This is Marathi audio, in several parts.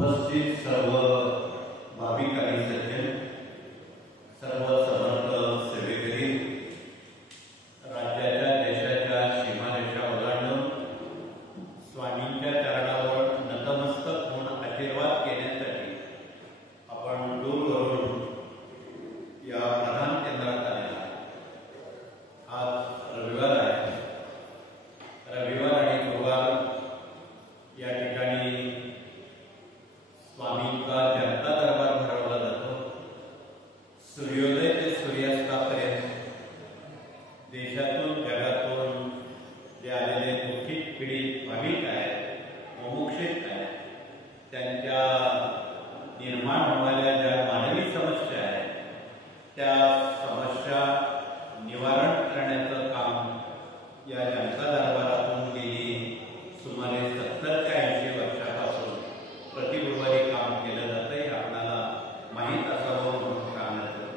उपस्थित सर्व भाविक आणि सज्जन, सर्व समर्थ सेवेकरी, राज्याच्या देशाच्या सीमारेषा ओलांडून स्वामींच्या चरणावर नतमस्तक होऊन आशीर्वाद घेण्यासाठी आपण दूरवरून या प्रधान केंद्रात आलेला आहे. आज रविवार आहे. रविवार आणि गुरुवार या ठिकाणी स्वामींचा जनता दरबार भरवला जातो. सूर्योदय ते सूर्यास्तापर्यंत देशातून जगातून जे आलेले दुःखित पीडित भाविक आहेत, मुमुक्षित आहेत, त्यांच्या निर्माण होणाऱ्या ज्या मानवी समस्या आहेत त्या समस्या निवारण करण्याचं काम या जनता दरबारातून गेली सुमारे 70 ते 80 वर्षापासून प्रति गुरुवारी काम केलं जातं. हे आपल्याला माहीत असावं म्हणून सांगण्यात येतं.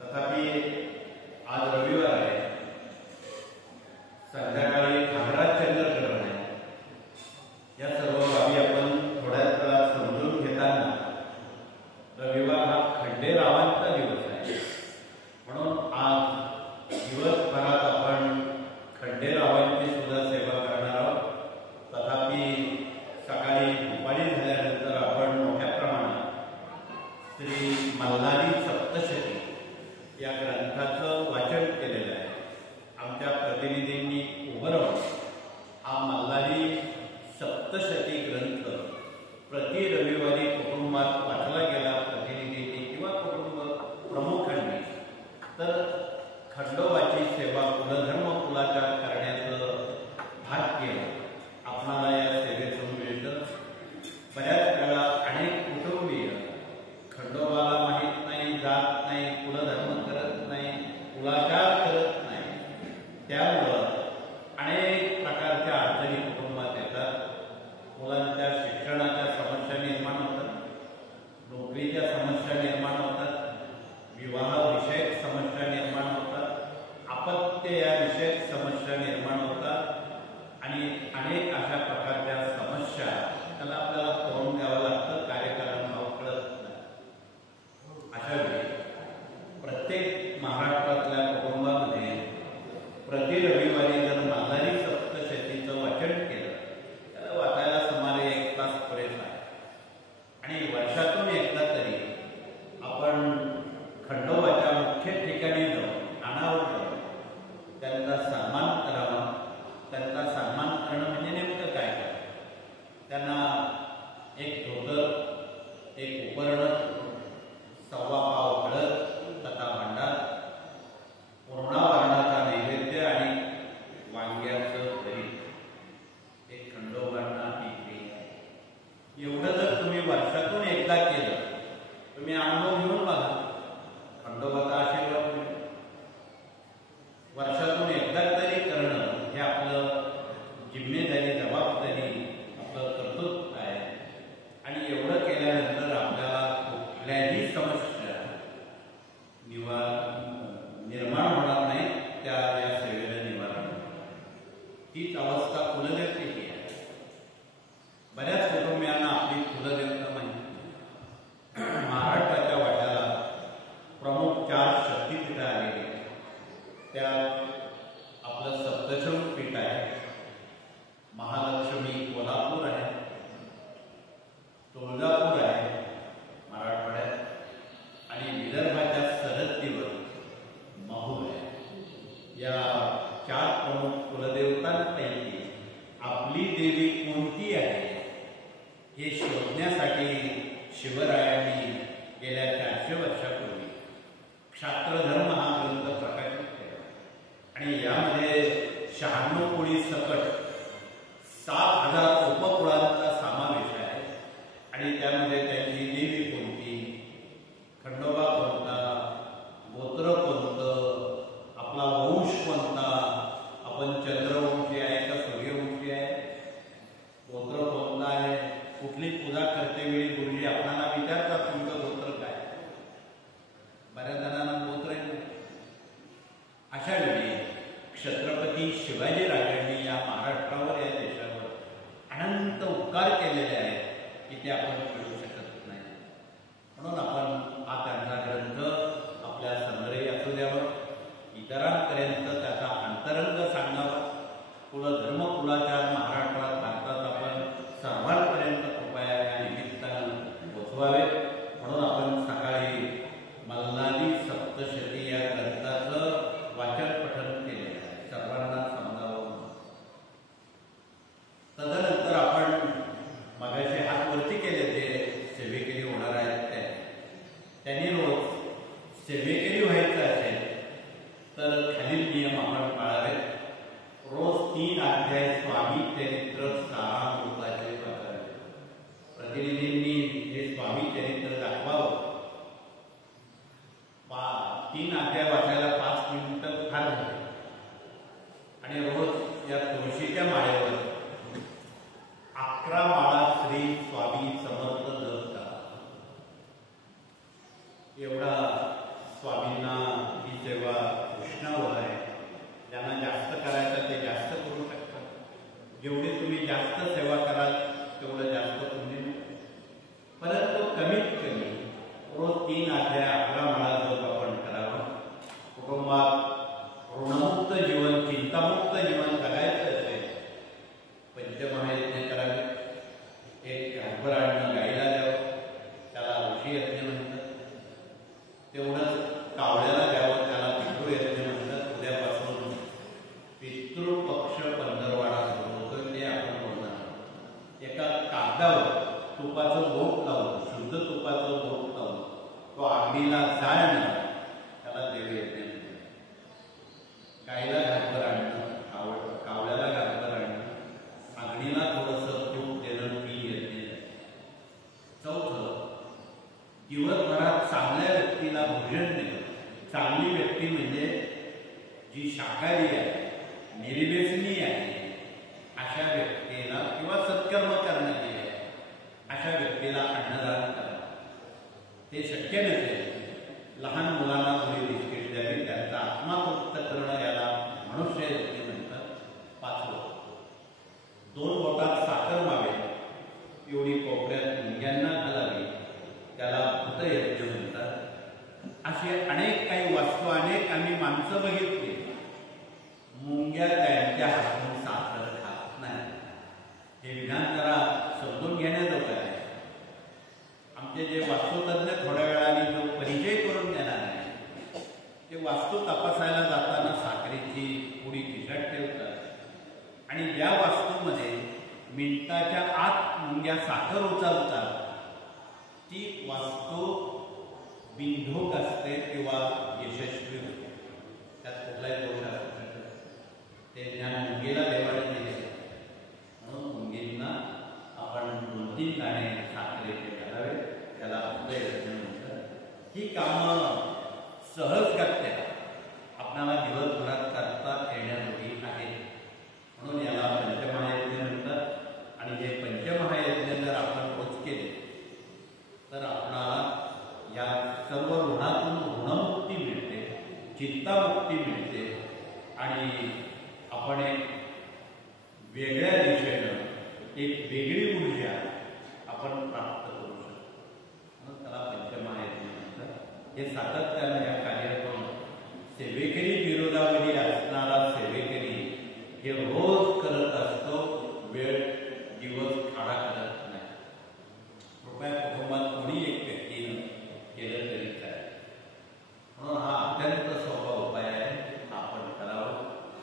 तथापि आज रविवार आहे. संध्याकाळी खंडराज चंद्रग्रहण आहे. या सर्व बाबी आपण थोड्याच वेळात समजून घेताना रविवार हा खंडेरावांचा दिवस आहे म्हणून आज दिवसभरात आपण खंडेरावांची सुद्धा सेवा करणार आहोत. तथापि सकाळी दुपारी झाल्यानंतर आपण मोठ्या प्रमाणात श्री मल्हारी सप्तशती या ग्रंथाचं वाचन केलेलं आहे. आमच्या प्रतिनिधींनी उभं राहून हा मल्हारी सप्तशती ग्रंथ प्रति रविवारी कुटुंबात वाचला गेला. प्रतिनिधींनी किंवा कुटुंब प्रमुखांनी तर खंडोबाची सेवा कुलधर्म कुलाचार करण्याचं भाग केलं. आपणाला या सेवेतून मिळतं. बऱ्याच वेळा अनेक कुटुंबीय खंडोबाला माहीत नाही, जात नाही, कुलधर्म करत नाही, कुलाचार करत नाही. त्यामुळं अनेक प्रकारच्या अडचणी कुटुंबात येतात. मुलांच्या शिक्षणाच्या समस्या निर्माण होतात, नोकरीच्या समस्या निर्माण होतात, विवाहविषयक समस्या निर्माण होतात, अपत्य या विषयक समस्या निर्माण होतात आणि अनेक अशा प्रकारच्या समस्या त्याला आपल्याला तोंड द्यावं लागतं. कार्यकारांना कळत नाही. अशा वेळी प्रत्येक महाराष्ट्रातल्या कुटुंबामध्ये प्रति रविवारी जर मल्हारी सप्तशतीचं वाचन केलं त्याला वाचायला सुमारे 1 तास पुरेसा आहे. आणि वर्षातून एकदा तरी आपण खंडोबाच्या मुख्य ठिकाणी जाऊन अनावर जाऊन त्यांचा सन्मान करावा. त्यांचा सन्मान करणं म्हणजे नेमकं काय करावं? त्यांना एक धोतर, एक उपरण, 1.25 पाव हळद तथा भांडार, पूर्णावरणाचा नैवेद्य आणि वांग्याचं भरीत एक खंडोबांना टिकली आहे. एवढं जर तुम्ही वर्षातून एकदा केलं, तुम्ही अनुभव घेऊन बघा, खंडोबाचा आशीर्वाद मिळेल. वर्षातून एकदा तरी करणं हे आपलं जिम्मेदारी, जबाबदारी, आपलं कर्तृत्व आहे. आणि एवढं केल्यानंतर आपल्याला कुठल्याही समस्या निर्माण होणार नाही. त्या या सेवेला निवारण तीच अवस्था कुलदेवतेची आहे. बऱ्याच कुटुंबियांना आपली कुलदेवता माहिती. महाराष्ट्राच्या वाट्याला प्रमुख 4 शक्तिपीठं आलेली आहेत. त्यात आपलं सप्तशृंग पीठ आहे, महालक्ष्मी कोल्हापूर आहे, तुळजापूर आहे मराठवाड्यात, आणि विदर्भाच्या सरहद्दीवर माहूर आहे. या 4 प्रमुख कुलदेवतांपैकी आपली देवी कोणती आहे हे शोधण्यासाठी शिवरायांनी गेल्या 400 वर्षापूर्वी क्षात्रधर्म हा ग्रंथ प्रकाशित केला. आणि यामध्ये 96 कोळी सकट 7,000 उपकुळांचा समावेश आहे. आणि त्यामध्ये त्यांची देवी कोणती, खंडोबा कोणता, गोत्र कोणतं, आपला वंश कोणता, आपण चंद्रवंशी आहे का सूर्यवंशी आहे, गोत्र कोणता आहे, कुठली पूजा करते वेळी गुरुजी आपल्याला विचारतात तुमचं गोत्र काय. बऱ्याच जणांना गोत्र आहे. अशा वेळी छत्रपती शिवाजी राजांनी या महाराष्ट्र ते आपण मिळू शकत नाही. म्हणून आपण हा त्यांचा ग्रंथ आपल्या समोरही असू द्यावं, इतरांपर्यंत त्याचा अंतरंग सांगावा. पुढं धर्मकुलाच्या महाराष्ट्रात भारतात आपण सर्वांपर्यंत कृपया या निमित्तानं पोचवावे. म्हणून आपण सकाळी मल्हारी सप्तशती या ग्रंथाचं वाचन पठण केले, सर्वांना समजावं. तदनंतर आपण मगाशी हात वरती केले जे सेवेकरी होणार आहेत त्यांनी रोज सेवेकरी व्हायचं असेल तर खालील नियम आपण पाळावे. रोज 3 अध्याय स्वामी चरित्र सारामृताचे वाचावे. प्रतिनिधींनी हे स्वामी चरित्र दाखवावं. 3 अध्याय वाचायला 5 मिनिटं फार झाले. आणि रोज या तुळशीच्या माळेवर 11 माळा श्री स्वामी समर्थ जप करा. एवढा स्वामींना ही सेवा कृष्णावर आहे. ज्यांना जास्त करायचं ते जास्त करू शकतात. जेवढी तुम्ही जास्त सेवा कराल तेवढं जास्त पुण्य. परंतु कमीत कमी रोज 3 अध्याय 11 माळा जप आपण करावा. कुटुंबात ऋणमुक्त जीवन, चिंतामुक्त जीवन जगायचं असेल पंचमहायज्ञ करावे. एक घाटभर आणणं गाईला द्यावं, त्याला ऋषी यज्ञ म्हणतात. तेवढंच कावळ्याला द्यावं, त्याला पितृ यज्ञ म्हणतात. उद्यापासून पितृपक्ष पंधरवाडा सुरू होतो, ते आपण बोलणार. एका कागदावर तुपाचं बोट लावून, शुद्ध तुपाचं बोट लावून तो आगीला जाळणं, त्याला देव यज्ञ म्हणतात. गाईला घाटभर आणणं, कावळ्याला घाटभर आणणं, अग्नीला थोडंसं तूप देणं, ती यज्ञ. चौथं, दिवसभरात चांगल्या व्यक्तीला भोजन देणं. चांगली व्यक्ती म्हणजे जी शाकाहारी आहे, निर्व्यसनी आहे, अशा व्यक्तीला किंवा सत्कर्म करणारी आहे अशा व्यक्तीला अन्नदान करा. ते शक्य नसेल लहान मुलांना थोडी बिस्किट द्यावी, त्यांचा आत्मा तृप्त करणं याला मनुष्य यज्ञ म्हणतात. 5वं, 2 बोटात साखर मावेल एवढी कोपऱ्यात मुंग्यांना घालावी, त्याला भूतयज्ञ म्हणतात. असे अनेक काही वास्तू, अनेक आम्ही माणसं बघितली, मुंग्या त्यांच्या हातून साखर खात नाही. हे विधान जरा समजून घेण्याजोगं आहे. आमचे जे वास्तुतज्ञ थोड्या वेळाने जो परिचय करून देणार आहे, ते वास्तू तपासायला जाताना साखरेची पुडी खिशात ठेवतात आणि ज्या वास्तूमध्ये मिनिटाच्या आत मुंग्या साखर उचलतात ती वास्तू बिनधोक असते किंवा यशस्वी होते. त्यात कुठलाही दोष असू शकतो. ते ज्ञान मुंगीला देवाने दिले, म्हणून मुंगींना आपण 2-3 दाणे साखरेचे घालावे, त्याला भूतयज्ञ म्हणतात. ही कामं सहजगत्या आपल्याला दिवसभरात करता येण्याजोगी आहेत. म्हणून याला पंचमहायज्ञ म्हणतात. आणि हे पंचमहायज्ञ जर आपण रोज केले तर आपणाला या सर्व ऋणातून ऋणमुक्ती मिळते, चिंतामुक्ती मिळते आणि आपण एक वेगळ्या दिशेनं एक वेगळी ऊर्जा आपण प्राप्त करू शकतो. म्हणून त्याला पंचमहायज्ञ म्हणतात. हे सातत्यानं या कार्यातून सेवेकरी विरोधावरी असणारा सेवेकरी हे रोज करत असतो, वेळ दिवस खाडा करत नाही. कृपया कुटुंबात कोणी एक व्यक्तीनं केलं तरी काय. म्हणून हा अत्यंत सोपा उपाय आहे, आपण करावं.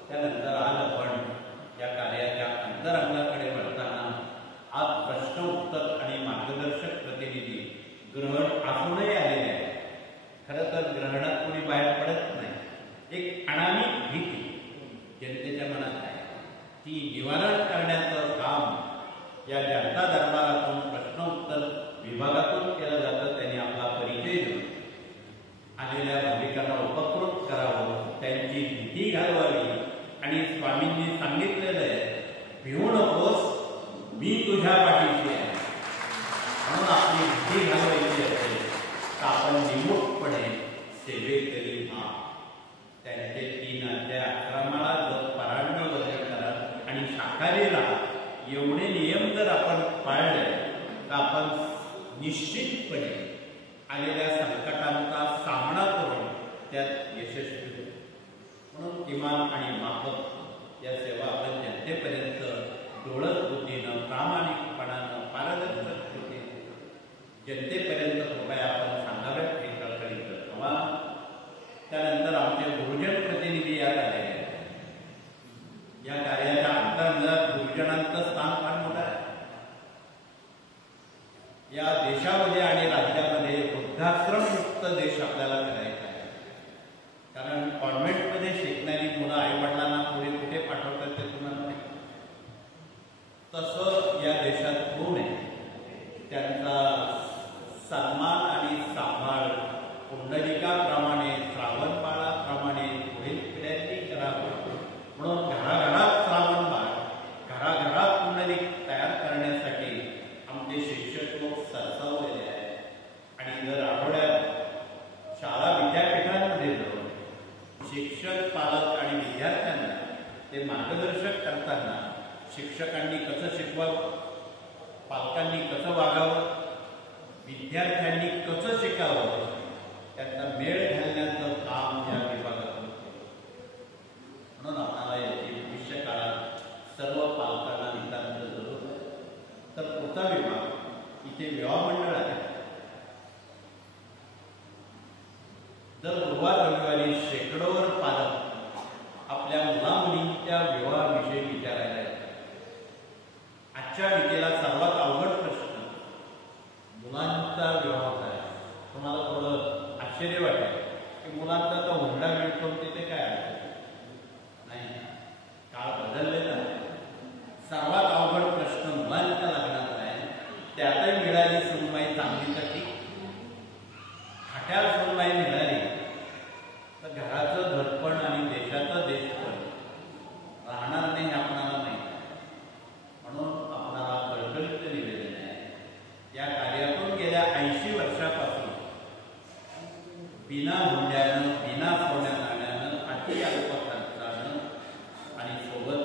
त्यानंतर आज आपण या कार्याच्या अंतरंगाकडे वळताना आज प्रश्न उत्तर आणि मार्गदर्शक प्रतिनिधी ग्रहण असूनही आलेले आहे. खरं तर ग्रहणात कोणी बाहेर पडत नाही. एक अनामिक भीती जनतेच्या मनात आहे, ती निवारण करण्याचं काम या जनता दरबारातून प्रश्नोत्तर विभागातून केलं जातं. त्यांनी आपला परिचय देऊन आलेल्या भाविकांना उपकृत करावं, त्यांची भीती घालवावी. आणि स्वामींनी सांगितलेलं आहे, भिवू नकोस, मी तुझ्या पाठीशी आहे. म्हणून आपली भीती घालवायची असेल तर आपण निमूटपणे सेवेकरी व्हा. त्यांचे 3 अध्याय 11 माळा जप, परायण वगैरे करा आणि शाकाहारी राहा. एवढे नियम जर आपण पाळले तर आपण निश्चितपणे आलेल्या संकटांचा सामना करून त्यात यशस्वी होतो. म्हणून किमान आणि माफक या सेवा आपण जनतेपर्यंत डोळत बुद्धीनं, प्रामाणिकपणानं, पारदर्शकतेने जनतेपर्यंत कृपया आपण सांगाव्यात हे कळकळीचं आव्हान. त्यानंतर आमचे गुरुजन प्रतिनिधी यात आले आहेत. या कार्याच्या अंतर्गत गुरुजनांचं स्थान फार मोठं आहे. या देशामध्ये आणि राज्यामध्ये वृद्धाश्रम मुक्त देश आपल्याला करायचा आहे. कारण कॉन्व्हेंटमध्ये शिकणारी मुलं आईवडिलांना पुढे कुठे पाठवतात ते तुम्हाला माहिती. तसं या देशात होऊ नये, त्यांचा सन्मान आणि सांभाळ पुंडलिकाप्रमाणे, श्रावणबाळाप्रमाणे पुढील पिढ्यांनी करावं. म्हणून घराघरात श्रावणबाळ, घराघरात पुंडलिक तयार करण्यासाठी आमचे शिक्षक लोक सरसावलेले आहेत. आणि जर आठवड्यात शाळा विद्यापीठांमध्ये जाऊन शिक्षक, पालक आणि विद्यार्थ्यांना ते मार्गदर्शक करताना शिक्षकांनी कसं शिकवावं, पालकांनी कसं वागावं, विद्यार्थ्यांनी कसं शिकावं, त्यांचा मेळ घालण्याचं काम या विभागातून केलं. म्हणून आपल्याला याची भविष्य काळात सर्व पालकांना नितांत जरूर आहे. तर पुढचा विभाग इथे विवाह मंडळ आहे. दर गुरुवार रविवारी शेकडोवर पालक आपल्या मुला मुलींच्या विवाहाविषयी विचारायला येतात. आजच्या घटनेला सर्वात अवघड प्रश्न मुलांचा विवाह काय. तुम्हाला थोडं आश्चर्य वाटेल की मुलांचा तो हुंडा मिळतो तिथे काय नाही, काळ बदललेला आहे. सर्वात अवघड प्रश्न मुलांच्या लग्नाचा आहे. त्यातही मिळाली सुनबाई चांगली तर ठीक, खाट्याल सुनबाई मिळाली तर घराचं धडपण आणि देशाचं देशपण राहणार नाही आपणाला माहिती. म्हणून आपणाला कळकळीचं निवेदन आहे. या कार्यातून गेल्या 80 वर्षापासून बिना हुंड्यानं, बिना सोन्या नाण्यानं, अति अल्प खर्चानं आणि सोबत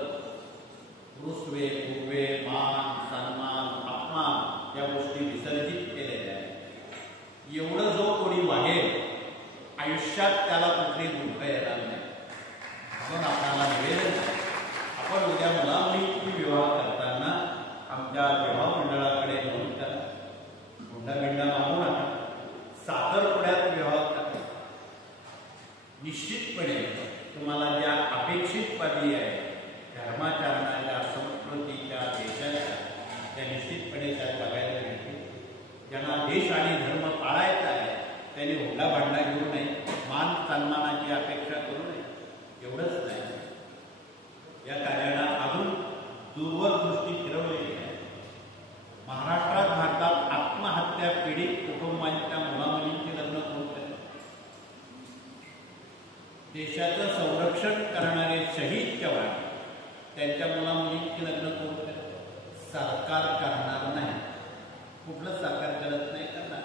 रुसवे, फुगवे, मान, सन्मान, अपमान या गोष्टी विसर्जित केलेल्या आहेत. एवढं जो कोणी वागेल आयुष्यात त्याला कुठली दुःख येणार नाही. म्हणून आपल्याला निवेदन आहे, आपण उद्या मुला मुलींची विवाह करताना आमच्या विवाह मंडळाकडे नोंद करा. हुंडा मागू नका. साखरपुड्यात विवाह करा. निश्चितपणे तुम्हाला ज्या अपेक्षित पदवी आहे धर्माचरणाच्या, संस्कृतीच्या, देशाच्या, त्या निश्चितपणे त्यात बघायला मिळतील. ज्यांना देश आणि धर्म पाळायचा आहे त्यांनी हुंडा भांडा घेऊ नये, मान सन्मानाची अपेक्षा करू नये. एवढंच नाही, या कार्याला अजून दूरवर दृष्टी फिरवलेली आहे. महाराष्ट्रात, भारतात आत्महत्या पीडित कुटुंबांच्या मुलामुलींची लग्न कोण करते? देशाचं संरक्षण करणारे शहीद जवान त्यांच्या मुलामुलींची लग्न कोण करते? सरकार करणार नाही. कुठलं सरकार करत नाही, करणार.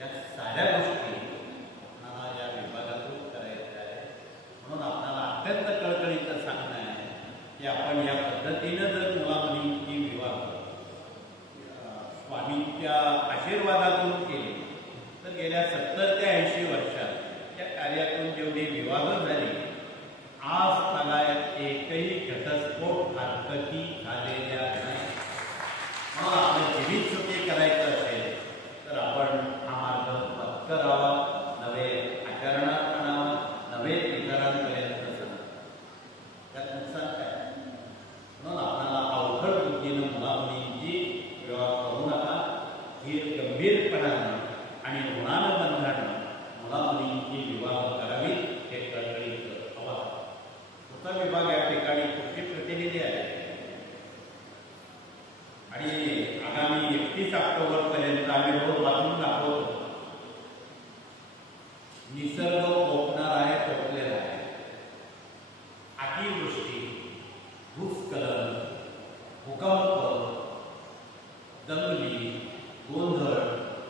या साऱ्या गोष्टी आपल्याला या विभागातून करायच्या आहे. म्हणून आपल्याला अत्यंत कळकळीचं सांगणं आहे की आपण या पद्धतीनं जर मुलामुलींची विवाह स्वामींच्या आशीर्वादातून केली तर गेल्या 70 ते 80 वर्षात या कार्यातून जेवढी विवाह झाली आज तागायत एकही घटस्फोट हरकती झालेल्या नाही. म्हणून आपण जीवित सुखी करायचं असेल तर आपण हा मार्ग पत्करावा, नवे आचरणात आणावा, नवे इतरांपर्यंत सांगा. त्यात नुकसान काय? म्हणून आपल्याला अवघड बुद्धीनं मुलामुलींची विवाह करू नका. ही गंभीरपणानं आणि ऋणानं बंधानं मुलामुलींची विवाह करावी हे कळकळीचं आवाहन. पुढचा विभाग या ठिकाणी कृषी प्रतिनिधी आहे आणि आगामी 31 ऑक्टोबर पर्यंत आम्ही रोज वाचून दाखवतो. निसर्ग कोकणार आहे, कोकलेला आहे. अतिवृष्टी, भूस्खलन, भूकंप, दंगली, गोंधळ,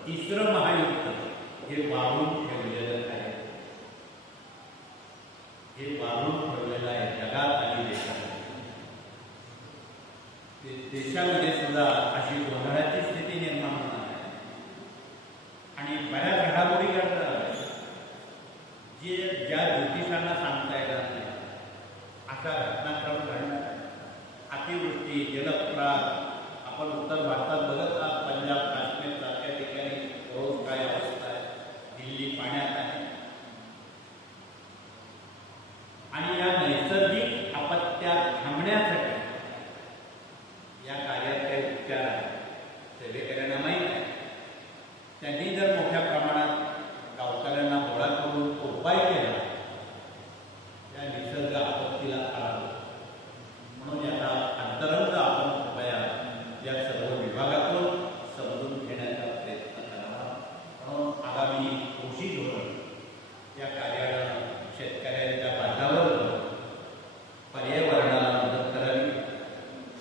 तिसरं महायुद्ध हे वाढून ठेवलेलं आहे. हे वाढून ठेवलेलं आहे जगात आणि देशात. ते देशामध्ये सुद्धा अशी गोंधळाची स्थिती निर्माण होणार आहे आणि बऱ्याच घडामोडी घडतात जे ज्या ज्योतिषांना सांगता येणार नाही अशा घटनाक्रम घडणार आहे. अतिवृष्टी, जलप्रात, आपण उत्तर भारतात बघत आहात, पंजाब, काश्मीर सारख्या ठिकाणी रोज काय अवस्था आहे, दिल्ली पाण्यात आहे. आणि या नैसर्गिक आपत्त्या थांबण्यासाठी या कार्यात काही उपचार आहेत, सेवेकऱ्यांना माहीत आहे. त्यांनी जर मोठ्या प्रमाणात गावकऱ्यांना गोळा करून तो उपाय केला या निसर्ग आपत्तीला आळा. म्हणून याचा अंतरंग आपण कृपया या सर्व विभागातून समजून घेण्याचा प्रयत्न करावा. म्हणून आगामी कृषी धोरण या कार्यानं शेतकऱ्यांच्या बांधावर पर्यावरणाला मदत करावी.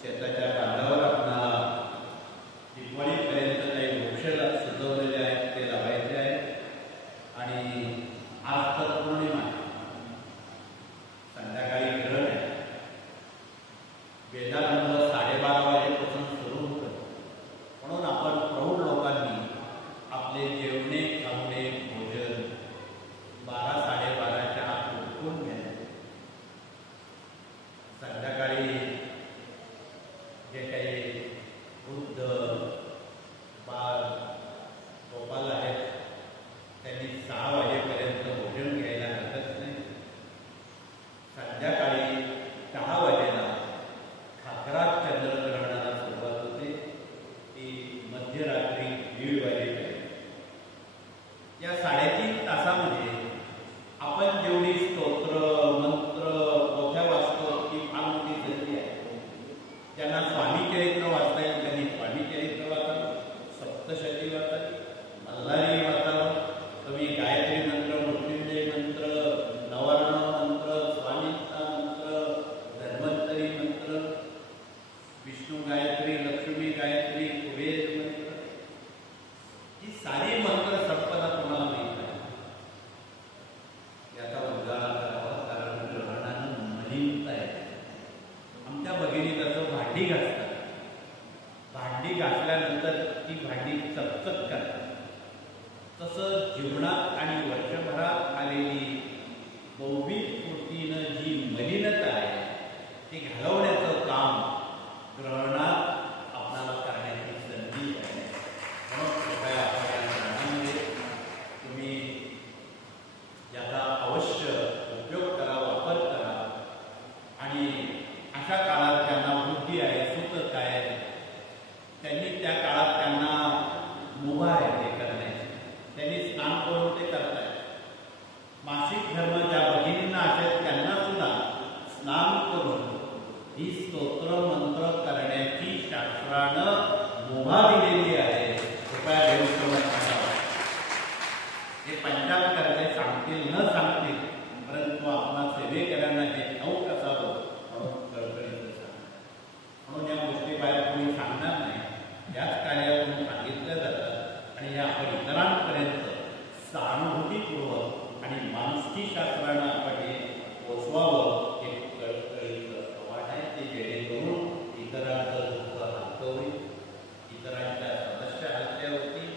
शेताच्या बांधावर आपणाला दिवाळीपर्यंत काही वृक्ष सजवलेले आहेत ते लावायचे आहेत. आणि आज तर पौर्णिमा आहे, संध्याकाळी ग्रहण आहे. वेदांत 12:30 वाजेपासून सुरू होतं. म्हणून आपण प्रौढ लोकांनी आपले जेवणे खावणे भोजन 12-12:30च्या आत उरकून घ्यायचे. संध्याकाळी जे काही वृद्ध बाळ गोपाल आहेत त्यांनी 6 वाजेपर्यंत भोजन घ्यायला हरकत नाही. संध्याकाळी 10 वाजेला खाकरात चंद्रग्रहणाला सुरुवात होते, ती मध्यरात्री 1:30 वाजेपर्यंत. या 3.5 तासामध्ये आपण जेवढी स्तोत्र मंत्र मोठ्या वाचतो ती फार मोठी संधी आहे. ज्यांना स्वामी चरित्र वाचता येईल त्यांनी स्वामी चरित्र वाचावं, सप्तशती वाचावी, मल्हारी वाचावं. तुम्ही गायत्री मंत्र, मृत्युंजय मंत्र, नवर्ण मंत्र, स्वामींचा मंत्र, धन्वंतरी मंत्र, विष्णू गायत्री, लक्ष्मी गायत्री, कुबेर मंत्र, ही सारी मंत्र संपदा तुम्हाला माहीत आहे. याचा उजाळा करावा, कारण ग्रहणानं मलिनता येते. आमच्या भगिनी तसं भांडी घासतात, भांडी घासल्यानंतर ती भांडी चकचक करतात. तसं जीवनात आणि वर्षभरात आलेली बौद्धिक कृतीनं जी मलिनता आहे ती घालवण्याचं काम ग्रहणात आपल्याला करण्याची संधी आहे. म्हणून कृपया आपण या ग्रहणामध्ये तुम्ही याचा अवश्य उपयोग करा, वापर करा. आणि अशा काळात ज्यांना बुद्धी आहे, सुख आहे, त्यांनी त्या काळात त्यांना मुभा आहे ते करण्याची, त्यांनी स्नान करून ते करतायत. मासिक धर्म ज्या भगिनींना असेल त्यांना सुद्धा स्नान करून ही स्तोत्र मंत्र करण्याची शास्त्रानं मुभा दिलेली आहे. कृपया देवश्रवण करावा. हे पंचांग सांगतील न सांगतील, परंतु आपला सेवेकऱ्यांना हे ठाऊक असावं म्हणून कळकळीचं सांगा. म्हणून या गोष्टी बाहेर कोणी सांगणार नाही, याच कार्यातून सांगितल्या जातात आणि या आपण इतरांपर्यंत सहानुभूतीपूर्वक आणि मानसिकी शास्त्रानं आपण हे पोचवावं. हे कळकळीचं आव्हान आहे. ते जेणेकरून इतरांचं दुःख हलकं होईल, इतरांच्या समस्या हलक्या होतील,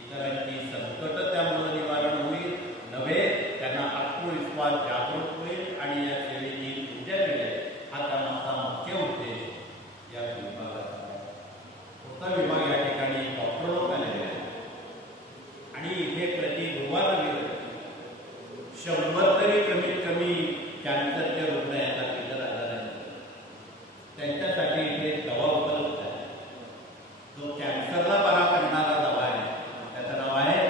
इतरांची संकट त्यामुळे निवारण होईल, नव्हे त्यांना आत्मविश्वास जागृत होईल आणि या सेवेची ऊर्जा मिळेल. हा त्यामागचा मुख्य उद्देश या विभागाचा आहे. पुढचा विभाग या ठिकाणी डॉक्टर लोक आलेले आहेत आणि इथे प्रति गुरुवार 100 तरी कमीत कमी कॅन्सरचे रुग्ण येतात इतर आजारांचे. त्यांच्यासाठी इथे दवा उपलब्ध आहे. जो कॅन्सरला बरा करणारा दवा आहे त्याचं नाव आहे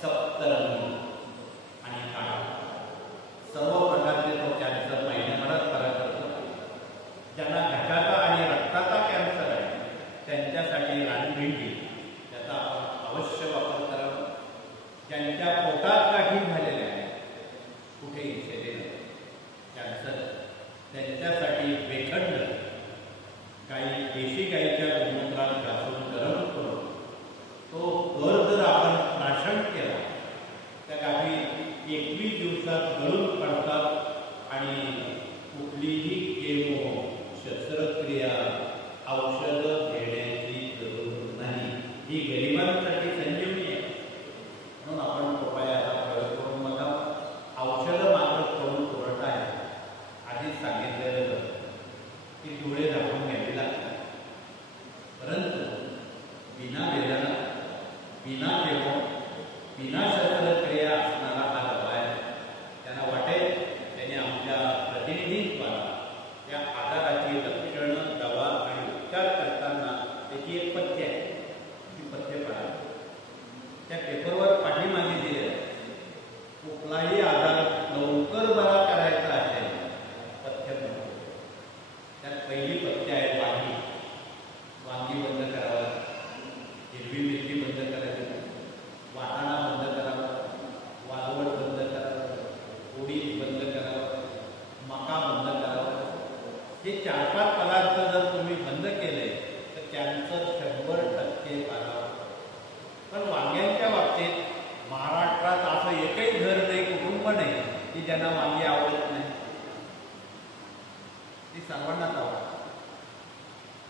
सप्तरंगी आणि काळा. सर्व प्रकारचे तो कॅन्सर महिन्याभरात बरा करतो. ज्यांना घशाचा आणि रक्ताचा कॅन्सर आहे त्यांच्यासाठी रानभेंडी, त्याचा आपण अवश्य वापर करावा. ज्यांच्या पोटात गाठी झालेल्या आहेत कुठेही शरीरात कॅन्सर, त्यांच्यासाठी वेखंड काही देशी गाईच्या गोमूत्रात घासून गरम करून तो गर जर आपण प्राशन केला त्या गाठी 21 दिवसात गळून पडतात आणि कुठलीही केमो, शस्त्रक्रिया, औषध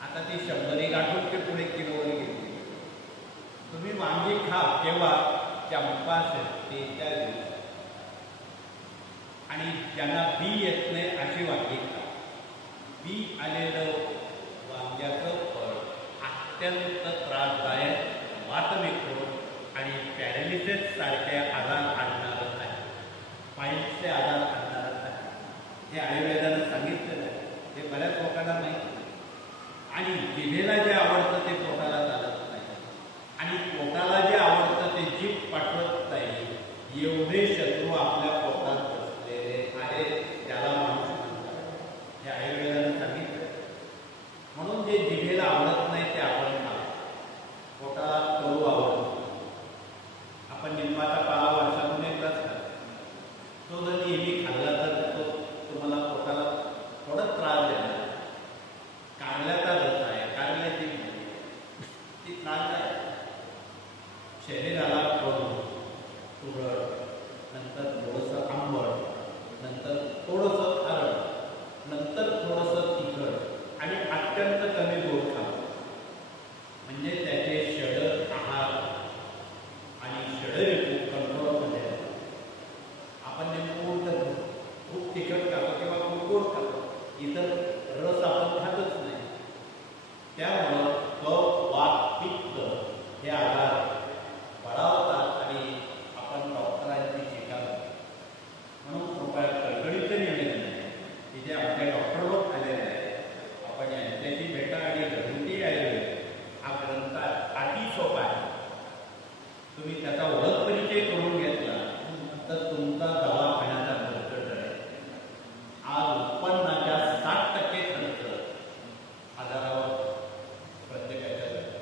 आता ती 100-108 ते पुढे किलोवर गेली. तुम्ही वांगी खा केव्हा? चंपा षष्ठीच्या दिवशी. आणि ज्यांना बी येत नाही अशी वांगी खा. बी आलेलं वांग्याचं फळ अत्यंत त्रासदायक, वातविकृत आणि पॅरालिसिस सारखे आजार आणणारच आहे. पाईल्सचे आजार आणणारच आहे. हे आयुर्वेदानं सांगितलेलं आहे. ते बऱ्याच लोकांना माहिती नाही. आणि जिभेला जे आवडतं ते पोटाला चालत नाही. आणि पोटाला जे आवडतं ते जीभ पाठवत नाही. एवढे शत्रू आपल्या पोटात बसलेले आहेत. त्याला माणूस म्हणतात. हे आयुर्वेदानं सांगितलं. म्हणून जे जिभेला आवडत नाही ते आपण खातो. पोटाला कडू आवडतो. आपण लिंबाचा पाला वर्षातून एकदाच खातो. तो जर नेहमी खाल्ला तर तो तुम्हाला पोटाला थोडा त्रास देणार. कारल्याचा रस आहे, कारल्याची ती त्रास आहे. शरीराला कडू, तुरट, नंतर थोडंसं आंबट, नंतर थोडंसं खारट, नंतर थोडंसं तिखट आणि अत्यंत कमी गोड खातो. म्हणजे त्याचे षड आहार आणि षडऋतू कंट्रोलमध्ये असतात. आपण नेमकं खूप तिखट खातो किंवा खूप गोड खातो. इतर रस आपण खातच नाही. त्यामुळं कफ, वात, पित्त हे आजार बळावतात आणि आपण डॉक्टरांची टीका करतो. म्हणून कृपया कळकळीचं निवेदन आहे की जे आमच्या डॉक्टर लोक आलेले आहेत, आपण यांच्याशी भेटा आणि घरगुती आयुर्वेद हा ग्रंथ अति सोपा आहे. तुम्ही त्याचा ओळख परिचय करून घेतला तर तुमचा दवाखान्याचा खर्च ठरेल. आज उत्पन्नाच्या 60% खर्च आजारावर प्रत्येकाच्या जातो.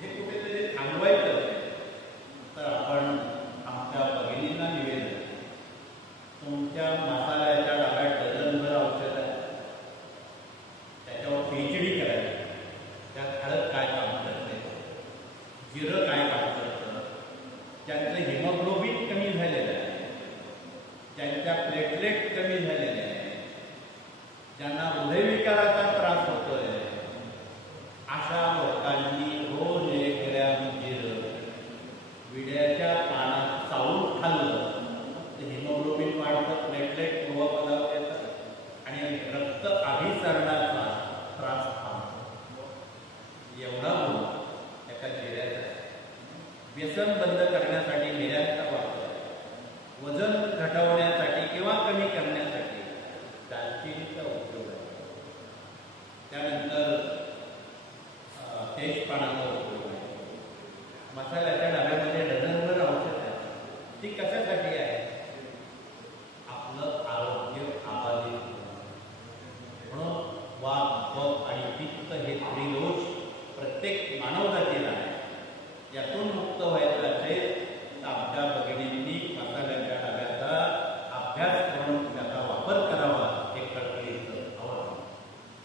हे कुठेतरी थांबवायचं तर आपण आमच्या भगिनींना निवेदन, तुमच्या मसाल्याच्या डब्यात डझनभर औषध आहे, त्याच्यावर PhD करायची. त्यात हळद काय काम करते, जिरं काय काम करतं, त्यांचं हिमोग्लोबिन कमी झालेलं आहे, त्यांच्या प्लेटलेट कमी झालेले आहे, ज्यांना हृदयविकाराचा त्रास होतोय, अशा लोकांनी रोज 1 ग्रॅम जिरं विड्याच्या पानात चावून खाल्लं तर हिमोग्लोबिन वाढतं, प्लेटलेट पूर्वपदावर येतात आणि रक्त अभिसरणाचा त्रास थांबतो. एवढा गुण एका जिऱ्याचा आहे. व्यसन बंद करण्यासाठी मिऱ्यांचा वापर, वजन घटवण्यासाठी किंवा कमी करण्यासाठी दालचिनीचा उपयोग आहे. त्यानंतर तेजपानाचा उपयोग आहे. मसाल्याच्या डब्यामध्ये डझनभर औषध आहे. ती कशासाठी आहे? आपलं आरोग्य अबाधित म्हणून वात, कफ आणि पित्त हे त्रिदोष प्रत्येक मानवजातीला आहे. यातून मुक्त व्हायचं असेल तर आमच्या भगिनींनी मसाल्याच्या डब्याचा अभ्यास करून त्याचा वापर करावा हे कळकळीचं आवाहन.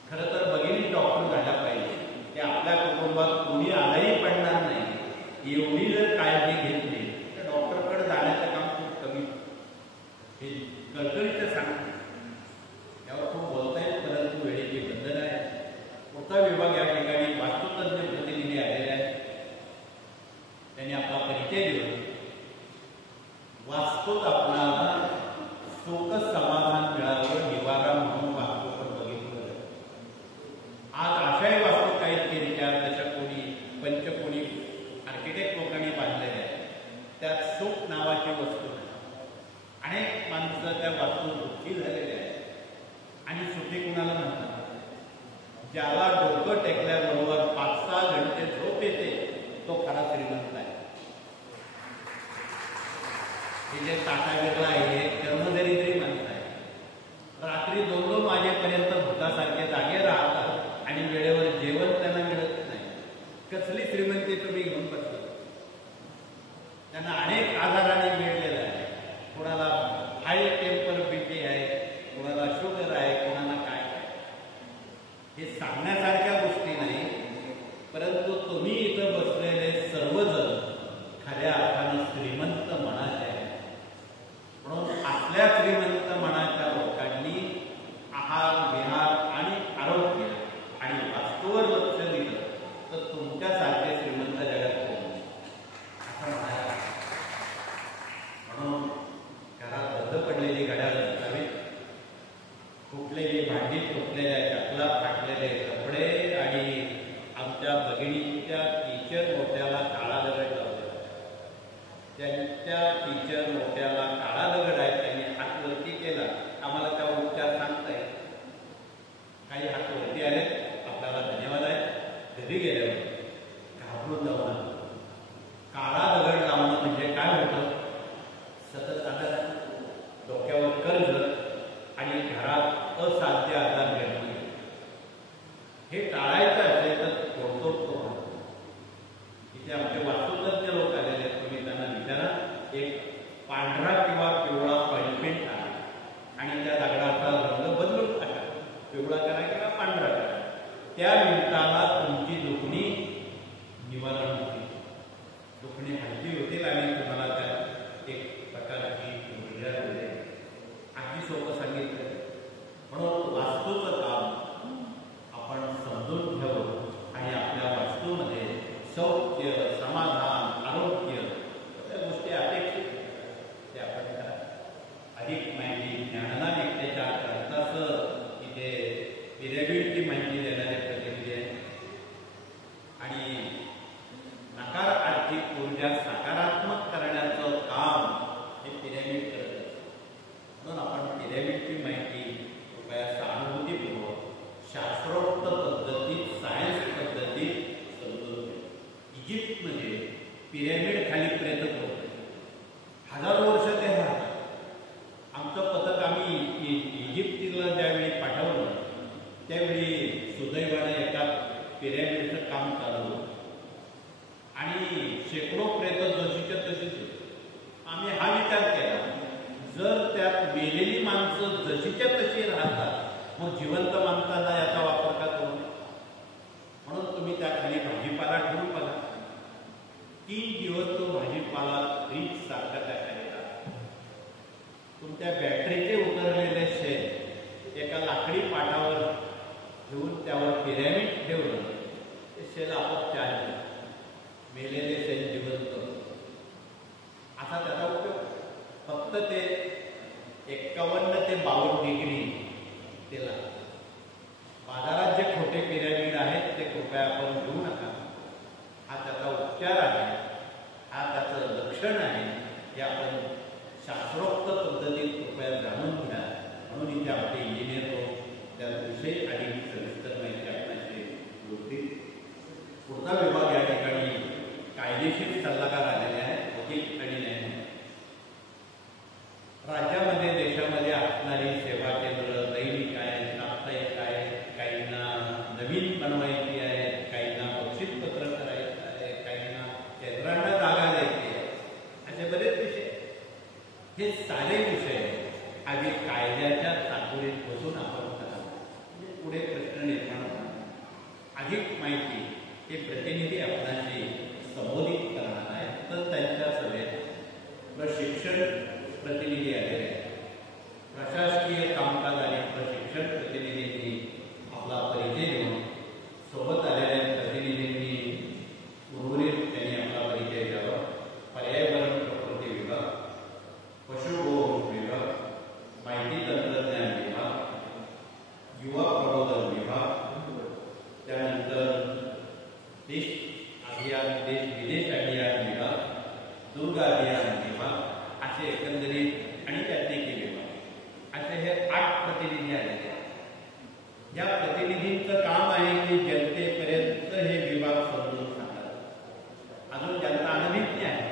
खरं तर भगिनी डॉक्टर झाल्या पाहिजे. ते आपल्या कुटुंबात कोणी आजारी पडणार नाही एवढी जर काळजी घेतली तर डॉक्टरकडे जाण्याचं काम खूप कमी. हे कळकळीचं सांगते. यावर खूप बोलता येईल परंतु वेळेची बंधन आहे. पुढचा विभाग या ठिकाणी वास्तुतज्ञ प्रतिनिधी आलेले आहेत. त्यांनी आपला परिचय देऊन वास्तूत आपणाला सुख समाधान मिळावं निवारा म्हणून वास्तूवर बघितलं. आज अशाही वास्तू काही 3-4 दशकोनी पंचकोनी आर्किटेक्ट लोकांनी बांधलेल्या आहेत. त्यात सुख नावाची वस्तू नाही. अनेक माणसं त्या वास्तू दुःखी झालेले आहेत. आणि सुखी कुणाला म्हणतात? ज्याला डोकं टेकल्याबरोबर 5-6 घंटे झोप येते तो खरा श्रीमंत आहे. हे जे टाटा बिर्ला आहे हे कर्मदरिद्री माणसं आहे. रात्री 2-2 वाजेपर्यंत भूतासारखे जागे राहतात आणि वेळेवर जेवण त्यांना मिळत नाही. कसली श्रीमंती तुम्ही घेऊन बसला? त्यांना अनेक आजाराने वेढलेला आहे. कोणाला हाय टेम्पर बीपी आहे, कोणाला शुगर आहे, कोणाला काय आहे. हे सांगण्यासारख्या गोष्टी नाही. परंतु तुम्ही इथं बसलेले सर्वजण खऱ्या अर्थानं श्रीमंत मनाचे आहे. म्हणून आपल्या श्रीमंत मनाच्या लोकांनी आहार, विहार आणि आरोग्य आणि वास्तू वास्तूवर लक्ष दिलं तर तुमच्यासारखे श्रीमंत जगात कोण असं म्हणायला. म्हणून घरात बंद पडलेली घड्याळ नसावी, फुटलेली भांडी, फुटलेल्या चकला, फाटलेले कपडे आणि आमच्या भगिनीच्या टीचर मोठ्याला काळा दगड लावलेला. त्यांच्या टीचर मोठ्याला काळा दगड आहे, त्यांनी हात वरती केला. आम्हाला त्या उपचार सांगताय, काही हात वरती आले, आपल्याला धन्यवाद आहे. घरी गेल्यावर घाबरून जाऊ नका. काळा दगड लावणं म्हणजे काय होतं? सतत आजार, डोक्यावर कर्ज आणि घरात असाध्य आजार निर्माण. हे टाळायचं असेल तर कोणतो इथे आमचे वास्तुतज्ञ लोक आलेले आहेत, तुम्ही त्यांना विचारा. एक पांढरा किंवा पिवळा पेंट आणा आणि त्या दगडाचा रंग बदलून टाका, पिवळा करा किंवा पांढरा करा. त्या मिनिटाला तुमची दुखणी निवारण होतील, दुखणी हलकी होतील आणि तुम्हाला त्या एक प्रकारची ऊर्जा मिळेल. अगदी सोपं सांगितलं. म्हणून वास्तूचं काम आपण समजून ठेवू आणि आपल्या वास्तूमध्ये सौख्य, समाधान, आरोग्य त्या गोष्टी अपेक्षित ते आपण करा. अधिक माहिती ज्ञानानिकतेच्या ग्रंथाचं इथे पिरॅमिडची माहिती देणारे प्रतिनिधी आहे आणि नकार आर्थिक ऊर्जा सकारात्मक करण्याचं काम हे पिरॅमिड करत असते. म्हणून आपण पिरॅमिडची माहिती कृपया सहानुभूतीपूर्वक शास्त्रोक्त पद्धतीत, सायन्स पद्धतीत समजून घ्या. इजिप्तमध्ये पिरॅमिड खाली प्रेतच होते, हजारो वर्ष ते राहतात. आमचं पथक आम्ही इजिप्तला ज्यावेळी पाठवलं त्यावेळी सुदैवाने एका पिरॅमिडचं काम चालू होतं आणि शेकडो प्रेत जशीच्या तशीच होती. आम्ही हा विचार केला, जर त्यात मेलेली माणसं जशीच्या तशी राहतात मग जिवंत माणसांना याचा वापर का करू? म्हणून तुम्ही त्या खाली भाजीपाला ठेवून बघा. 3 दिवस तो भाजीपाला फ्रीज सारखा त्या खाली राहतो. तुमच्या बॅटरीचे उतरलेले शेल एका लाकडी पाटावर ठेवून त्यावर पिरॅमिड ठेवलं, ते शेल आपोआप चार्ज, मेलेले शेल जिवंत. असा त्याचा उपयोग. फक्त ते 51 ते 52 डिग्री तेला. बाजारात जे खोटे पिरॅमिड आहेत ते कृपया आपण घेऊ नका. हा त्याचा उपचार आहे, हा त्याचं लक्षण आहे. हे आपण शास्त्रोक्त पद्धतीत कृपया जाणून घ्या. म्हणून इथे आपले इंजिनियर लोक त्याविषयी अधिक सविस्तर माहिती आपल्याशी होतील. पुढचा विभाग या ठिकाणी कायदेशीर सल्लागार आलेले आहेत, वकील आणि न्यायमूर्ती. राज्यामध्ये देशामध्ये असणारी सेवा केंद्र दैनिक आहे, साप्ताहिक आहे, काहींना नवीन बनवायची आहे, काहींना बक्षीस पत्र करायचं आहे, काहींना केंद्रांना जागा द्यायची आहे, असे बरेच विषय. हे सारे विषय आधी कायद्याच्या चाकोरीत बसून आपण करा, म्हणजे पुढे प्रश्न निर्माण होणार. अधिक माहिती हे प्रतिनिधी आपणाशी संबोधित करणार आहेत. तर त्यांच्या सभेत प्रशिक्षण प्रतिनिधी आलेले आहेत. प्रशासकीय कामकाज आणि प्रशिक्षण प्रतिनिधींनी आपला परिचय देऊन, सोबत आलेल्या प्रतिनिधींनी उर्वरित त्यांनी आपला परिचय द्यावा. पर्यावरण प्रकृती विभाग, पशुगोवंश विभाग, माहिती तंत्रज्ञान विभाग, युवा प्रबोधन विभाग, त्यानंतर देश विदेश अभियान विभाग, दुर्ग अभियान विभाग, असे एकंदरीत आणि तंत्रिकी विभाग, असे हे 8 प्रतिनिधी आलेले आहेत. या प्रतिनिधींचं काम आहे की जनतेपर्यंत हे विभाग समजून सांगतात. अजून जनता अनभिज्ञ आहे.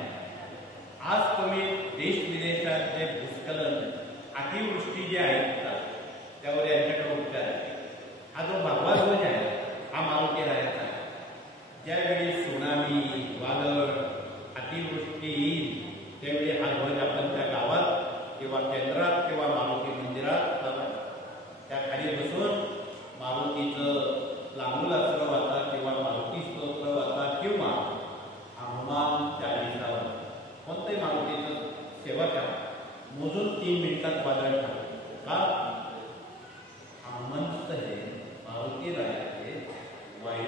आज तुम्ही देश विदेशात जे भूस्खलन, अतिवृष्टी जे ऐकतात त्यावर यांच्याकडे उपचार आहे. हा जो भगवा ध्वज आहे हा मारुती रायाचा आहे. ज्यावेळी सुनामी, वादळ, अतिवृष्टी येईल त्यावेळी हा ध्वज आपण त्या गावात किंवा केंद्रात किंवा मारुती मंदिरात त्या खाली बसून मारुतीचं लांबूल अस्त्र वाचा किंवा मारुती स्तोत्र वाचा किंवा हनुमान चालीसा वाचा, कोणत्याही मारुतीचं सेवा करा. मोजून 3 मिनिटात वादळ का? हनुमंत हे मारुती रायाचे वायू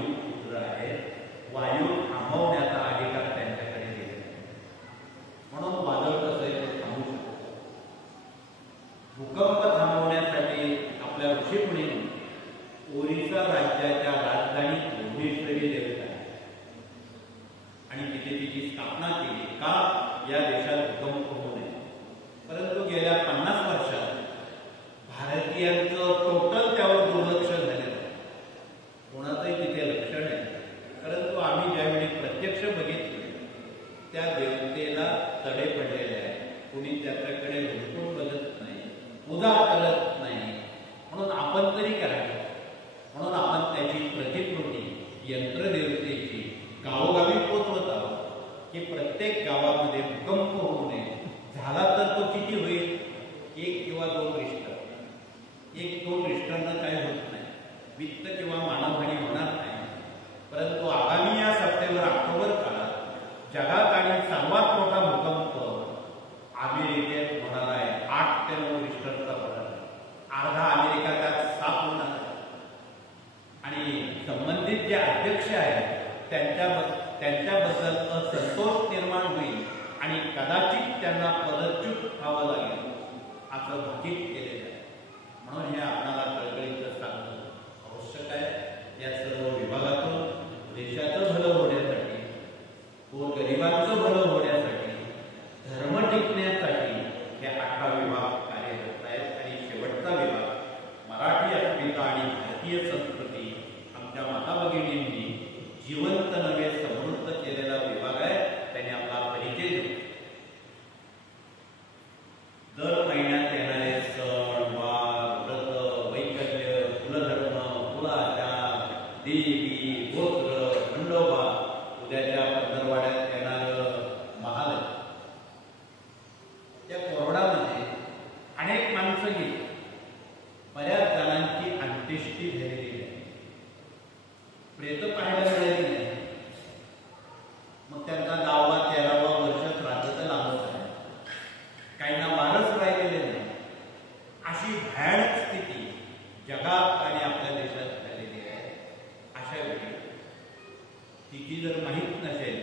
त्या देवतेला तडे पडलेले आहे. कुणी त्याच्याकडे हुडकून बघत नाही, पूजा करत नाही. म्हणून आपण तरी करावे. म्हणून आपण त्याची प्रतिकृती यंत्रदेवतेची गावोगावी पोचवत आहोत की प्रत्येक गावामध्ये भूकंप होऊ नये. झाला तर तो किती होईल? 1 किंवा 2 रिश्टर. 1-2 रिश्टरनं काही होत नाही, वित्त किंवा मानवहानी होणार नाही. परंतु आगामी या सप्टेंबर-ऑक्टोबर काळात जगात आणि सर्वात मोठा भूकंप अमेरिकेत होणार आहे. 8 ते 9 रिश्टरचा होणार आहे. अर्धा अमेरिका त्यात साफ होणार आहे. आणि संबंधित जे अध्यक्ष आहेत त्यांच्याबद्दल असंतोष निर्माण होईल आणि कदाचित त्यांना पदच्युत व्हावं लागेल असं भाकीत केलेलं आहे. म्हणून हे आपल्याला कळकळीचं सांगणं आवश्यक आहे. या सर्व विभागातून देशाचं भलं होण्यासाठी, गोरगरिबांचं भलं होण्यासाठी, धर्म टिकण्यासाठी हे 18 विभाग कार्यरत आहेत. आणि शेवटचा विभाग मराठी अस्मिता आणि भारतीय संस्कृती आमच्या माता भगिनींनी जिवंत नव्हे समृद्ध केलेला विभाग आहे. त्यांनी आपला परिचय दिला. दर महिन्यात येणारे सण, वार, व्रत, वैकल्य, कुलधर्म, कुलाचार, देवी, गोत्र, खंडोबा, उद्याच्या पंधरवाड्यात येणारं महालय. या कोरोनामध्ये अनेक माणसं गेली. बऱ्याच जणांची अंत्येष्टी झालेली आहे. प्रेत पाहायला मिळाली नाही. मग त्यांचा 10वा-13वा वर्ष श्राद्ध तर लागत आहे. काहींना वारस राहिलेले नाही. अशी भयानक स्थिती जगात आणि आपल्या देशात झालेली आहे. अशा वेळी तिची जर माहीत नसेल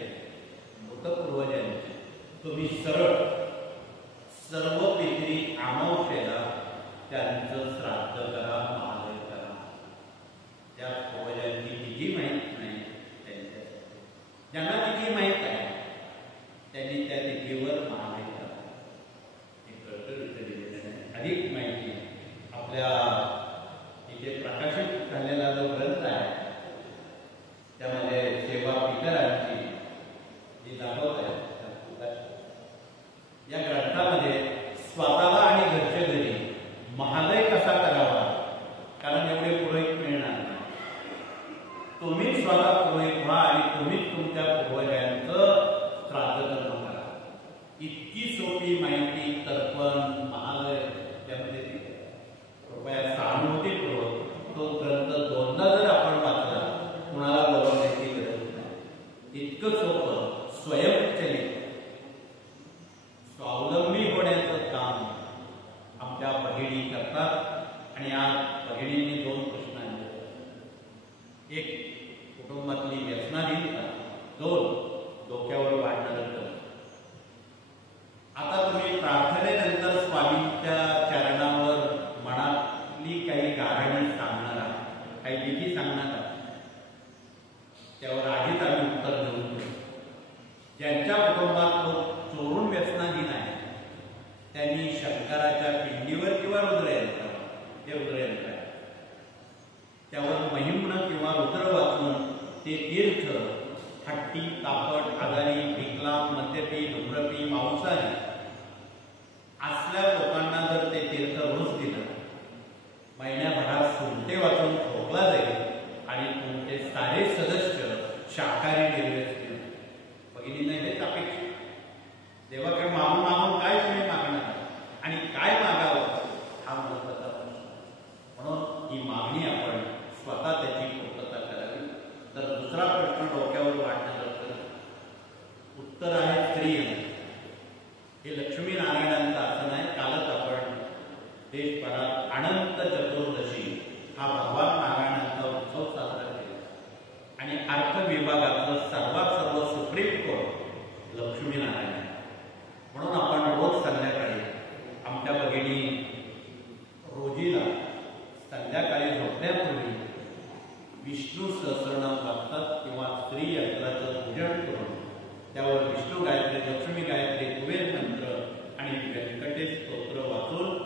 मृत पूर्वजांची, तुम्ही सरळ सर्व पितरी अमावस्येला त्यांचं श्राद्ध करा, महालय करा. त्या पूर्वजांची तिची माहीत नाही त्यांच्यासाठी. ज्यांना तिची माहीत आहे त्यांनी त्या तिथीवर महालय करा. हे कळकळीचं दिलेलं आहे. अधिक माहिती आपल्या इथे प्रकाशित झालेला जो ग्रंथ आहे त्यामध्ये सेवा पितरांची जी दाखवत आहे. या ग्रंथामध्ये स्वतःला आणि घरच्या घरी महालय कसा करावा, कारण एवढे पुरोहित मिळणार नाही. तुम्ही स्वतः पुरोहित व्हा आणि तुम्हीच तुमच्या पूर्वजांचं श्राद्ध कर्म करा. इतकी सोपी माहिती तर्पण महालय त्यामध्ये कृपया सहानुभूतीपूर्वक तो ग्रंथ 2दा जर आपण वाचला, कुणाला बोलवण्याची गरज नाही. इतकं सोपं, स्वयंचलित, स्वावलंबी होण्याचं काम आमच्या भगिनी करतात. आणि आज भगिनींनी 2 प्रश्न आणले. एक, कुटुंबातली व्यसनाधीनता. 2, डोक्यावर वाढणारं कर्ज. आता तुम्ही प्रार्थनेनंतर स्वामींच्या चरणावर मनातली काही गाऱ्हाणी सांगणार आहात, काही विधी सांगणार आहात. त्यावर आधीच आम्ही उत्तर देऊन ज्यांच्या कुटुंबात लोक चोरून व्यसनाधीन आहे त्यांनी शंकराच्या पिंडीवर किंवा रुद्रयंत्र, हे रुद्रयंत्र आहे, त्यावर महिम्न किंवा रुद्र वाचून ते तीर्थ हट्टी, तापट, आजारी, विकलांग, मद्यपी, धूम्रपी, मांसाहारी असल्या लोकांना जर ते तीर्थ रोज दिलं, महिन्याभरात सुंटे वाचून ठोकला जाईल आणि तुमचे सारे सदस्य शाकाहारी निर्वेसतील. भगिनींना हेच अपेक्षित. देवाकडे मागून मागून काय तुम्ही मागणार आणि काय मागावं हा महत्वाचा प्रश्न. म्हणून ही मागणी आपण स्वतः त्याची पूर्तता करावी. तर दुसरा प्रश्न डोक्यावर वाढण्याचं उत्तर आहे स्त्रियं. हे लक्ष्मीनारायणांचं आसन आहे. कालच आपण देशभरात अनंत चतुर्दशी हा भगवान नारायणांचा उत्सव साजरा केला. आणि अर्थ विभागाचं सर्व सुप्रीम कोर्ट लक्ष्मीनारायण. म्हणून आपण रोज संध्याकाळी आमच्या भगिनी रोजीला संध्याकाळी झोपण्यापूर्वी विष्णू सहस्रनाम वाचतात किंवा स्त्री यंत्राचं पूजन करून त्यावर विष्णू गायत्री, लक्ष्मी गायत्री, कुबेर मंत्र आणि व्यंकटेश स्तोत्र वाचून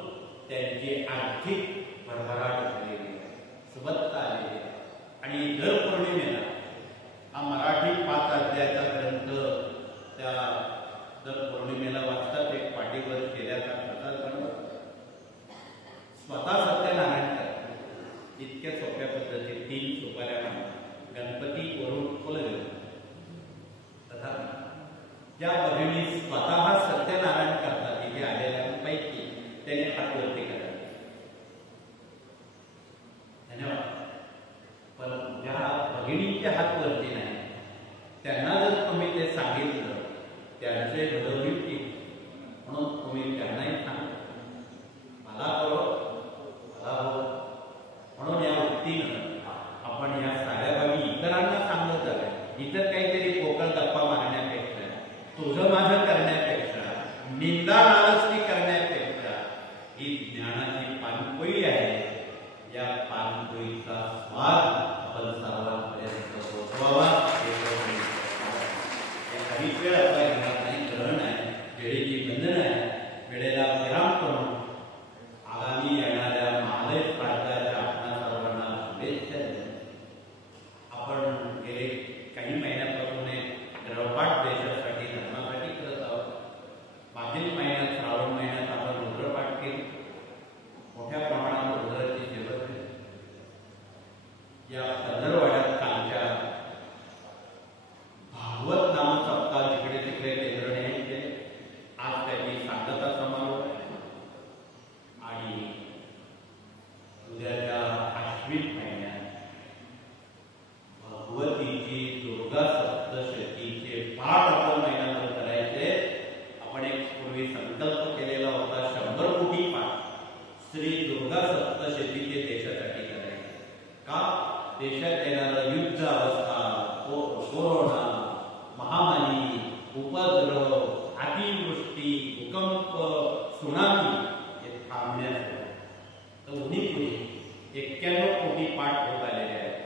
त्यांची आर्थिक भरभराट झालेली आहे, सुबत्ता आलेली आहे. आणि दर पौर्णिमेला हा मराठी 5 अध्यायाचा ग्रंथ त्या ज्या भगिनी स्वतः सत्यनारायण करतात तिथे आलेल्यांपैकी त्यांनी हात वरती करावे. धन्यवाद. पण ज्या भगिनींचे हात वरती नाही त्यांना जर तुम्ही ते सांगितलं त्यांचे भलं होईल की, म्हणून तुम्ही त्यांनाही सांगा मला करो मला हो. म्हणून या वृत्तीनं आपण या साऱ्या बाबी इतरांना सांगत जावे. इतर काहीतरी पोकळ गप्पा मारण्यापेक्षा, तुझं माझं करण्यापेक्षा, निंदा नाराजगी करण्यापेक्षा ही ज्ञानाची पानपोई आहे. या पानपोईचा स्वाद आपण सर्वांपर्यंत पोहोचवावा. काही वेळ आपला घेणार नाही. ग्रहण आहे, वेळेची बंधन आहे. वेळेला विराम करून आगामी येणाऱ्या महालय प्रांताच्या आपल्या सर्वांना शुभेच्छा देतो. आपण गेले काही महिन्यापासून ग्रहपाठ देशासाठी धर्मासाठी करत आहोत. मागील महिन्यात श्रावण महिन्यात आपण रुद्रपाठ केली. मोठ्या प्रमाणात रुद्राची सेवा केली. या पंधरवाड्यात कालच्या भागवत नाम सप्ताह जिकडे तिकडे केंद्र न्यायचे. आज त्याची सांगता समारोह आहे आणि उद्याच्या आश्विन महिन्यात भगवतीची दुर्गा सप्तशतीचे पाठ आपण महिन्याभर करायचे. आपण एक पूर्वी संकल्प केलेला होता 100 कोटी पाठ श्री दुर्गा सप्तशतीचे देशासाठी करायचे. का? देशात येणारं युद्ध अवस्था, कोरोना, महामारी, उपद्रव, अतिवृष्टी, भूकंप, सुनामी हे थांबण्यासाठी दोन्ही पुढे 91 कोटी पाठ होत आलेले आहेत.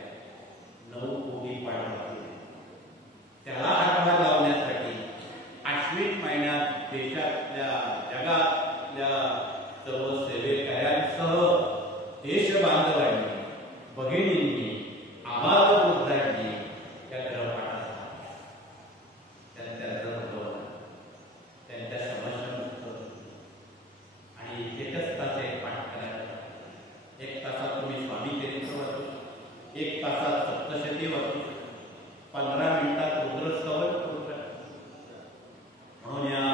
9 कोटी पाठ होते. त्याला हातभार लावण्यासाठी आश्विन महिन्यात देशातल्या जगातल्या सर्व सेवेकऱ्यांसह देश बांधवांनी, भगिनींनी, आबालवृद्धांनी या ग्रहपाठात त्यांच्या समस्या आणि एकच तास एक पाठ करायचा. 1 तासात तुम्ही स्वामी चरित्र वाचू, 1 तासात सप्तशती वाचू, 15 मिनिटात रुद्रस्तवन करू. म्हणून या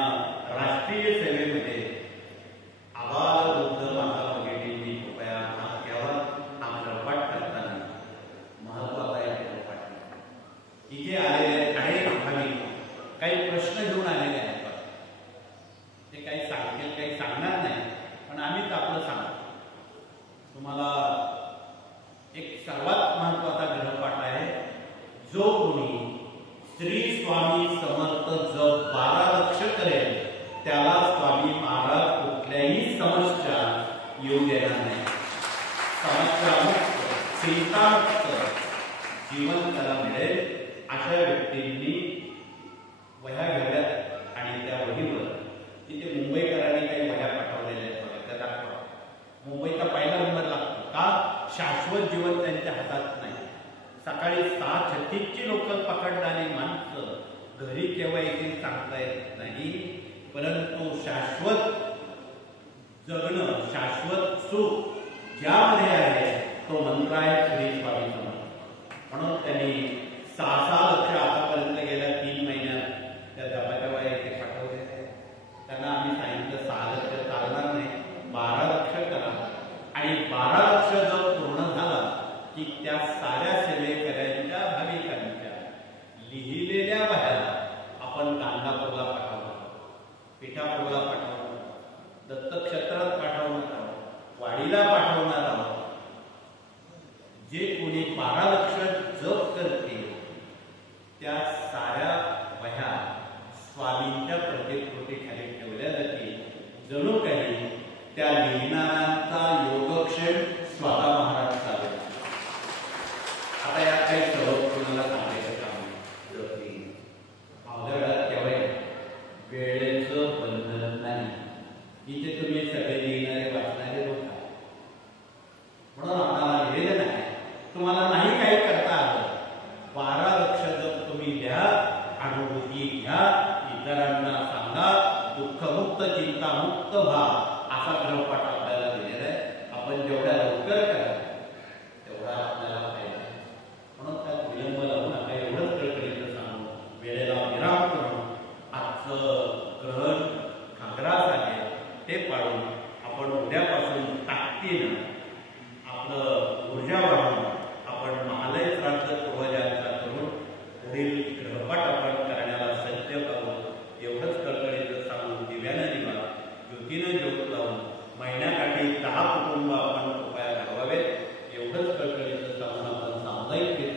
राष्ट्रीय सेवेमध्ये आबालवृद्ध माता भगिनींनी कृपया भाग घ्यावा. हा ग्रहपाठ करताना महत्वाचा आहे. ग्रहपाठ इथे आलेले अनेक भाविक काही प्रश्न घेऊन आलेले आहेत. ते काही सांगतील, काही सांगणार नाही, पण आम्हीच आपलं सांगतो. तुम्हाला एक सर्वात महत्वाचा ग्रहपाठ आहे. जो कोणी श्री स्वामी समर्थ जप 12 लक्ष करेल त्याला स्वामी महाराज कुठल्याही समस्या येऊ देणार नाही. समस्यामुक्त, चिंतामुक्त जीवन त्याला मिळेल. अशा व्यक्तींनी वह्या घ्याव्यात आणि त्या वहीवर तिथे मुंबईकरांनी काही वह्या पाठवलेल्या आहेत बघा, त्या दाखवा. मुंबईचा पहिला नंबर लागतो. का? शाश्वत जीवन त्यांच्या हातात नाही. सकाळी 6:36ची लोकल पकडणारी माणसं घरी केव्हा येतील सांगता येत नाही. परंतु शाश्वत जगणं, शाश्वत सुख ज्यामध्ये आहे तो मंत्र आहे श्री स्वामी समर्थ. म्हणून त्यांनी 6 लक्ष आतापर्यंत गेल्या 3 महिन्यात त्या जपाच्या वया इथे पाठवले. त्यांना आम्ही सांगितलं 6 लक्ष चालणार नाही, 12 लक्ष करा. आणि 12 लक्ष जर पूर्ण झाला की त्या साऱ्या सेवेकऱ्यांच्या भाविकांच्या लिहिलेल्या वह्या आपण गाणगापूरला पाठवणार, पिठापूरला पाठवणार, दत्तक्षेत्रात पाठवणार आहोत, वाडीला पाठवणार आहोत. जे कोणी 12 लक्ष जप करतील त्या साऱ्या वह्या स्वामींच्या प्रतिकृतीखाली ठेवल्या जातील. जणू काही त्या लिहिणाऱ्यांचा योगक्षेम स्वतः महाराज चालेल. आता या काही सर्व तुम्हाला सांगायचं काम अवघडात केव्हा वेळेचं बंधन नाही. इथे तुम्ही सगळे लिहिणारे वाचणारे लोक आहे म्हणून आम्हाला लिहिलेलं नाही. तुम्हाला नाही काही करता आलं 12 लक्ष जर तुम्ही लिहा, अनुभूती घ्या, इतरांना सांगा, दुःखमुक्त चिंतामुक्त व्हा. असा ग्रहपाठ आपल्याला दिलेला आहे. आपण जेवढ्या लवकर करा तेवढा आपल्याला फायदा. म्हणून त्यात विलंब लावू नका. एवढंच कळकळीचं सांगू. वेळेला विराम करून हृदयापासून ताकदीनं आपलं ऊर्जा वाढवून आपण महालय श्राद्ध पूर्वजांचा करून पुढील गृहपाठ आपण करण्याला सज्ज आहोत एवढंच कळकळीचं सांगून दिव्यानं दिवा ज्योतीनं ज्योत लावून महिन्याकाठी 10 कुटुंब आपण कृपया घडवावेत एवढंच कळकळीचं सांगून आपण सामुदायिक